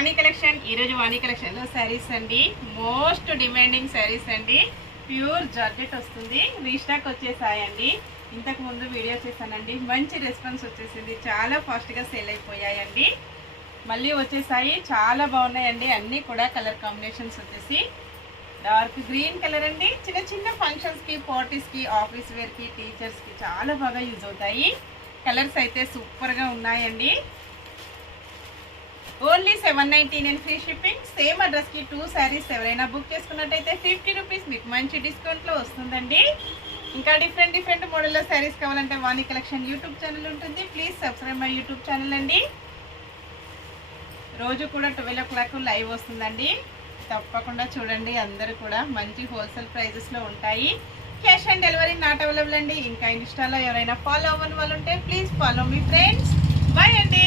వాణి collection. ఈరోజు వాణి కలెక్షన్లో శారీస్ అండి, మోస్ట్ డిమాండింగ్ శారీస్ అండి. ప్యూర్ జార్జెట్ వస్తుంది, రీస్టాక్ వచ్చేసాయండి. ఇంతకు ముందు వీడియో చేశానండి, మంచి రెస్పాన్స్ వచ్చేసింది, చాలా ఫాస్ట్గా సేల్ అయిపోయాయండి. మళ్ళీ వచ్చేసాయి, చాలా బాగున్నాయండి. అన్నీ కూడా కలర్ కాంబినేషన్స్ వచ్చేసి డార్క్ గ్రీన్ కలర్ అండి. చిన్న చిన్న ఫంక్షన్స్కి, పార్టీస్కి, ఆఫీస్ వేర్కి, టీచర్స్కి చాలా బాగా యూజ్ అవుతాయి. కలర్స్ అయితే సూపర్గా ఉన్నాయండి. Only 799 free shipping. సేమ్ అడ్రస్కి 2 శారీస్ ఎవరైనా బుక్ చేసుకున్నట్టయితే 50 రూపీస్ మీకు మంచి డిస్కౌంట్లో వస్తుందండి. ఇంకా డిఫరెంట్ మోడల్లో శారీస్ కావాలంటే వాణి కలెక్షన్ యూట్యూబ్ ఛానల్ ఉంటుంది. Please subscribe my YouTube channel అండి. రోజు కూడా 12 o'clock లైవ్ వస్తుందండి, తప్పకుండా చూడండి. అందరూ కూడా మంచి హోల్సేల్ ప్రైజెస్లో ఉంటాయి. Cash on delivery not available అండి. ఇంకా ఇన్స్టాలో ఎవరైనా ఫాలో అవ్వని వాళ్ళు ఉంటే ప్లీజ్ ఫాలో మీ ఫ్రెండ్స్. బాయ్ అండి.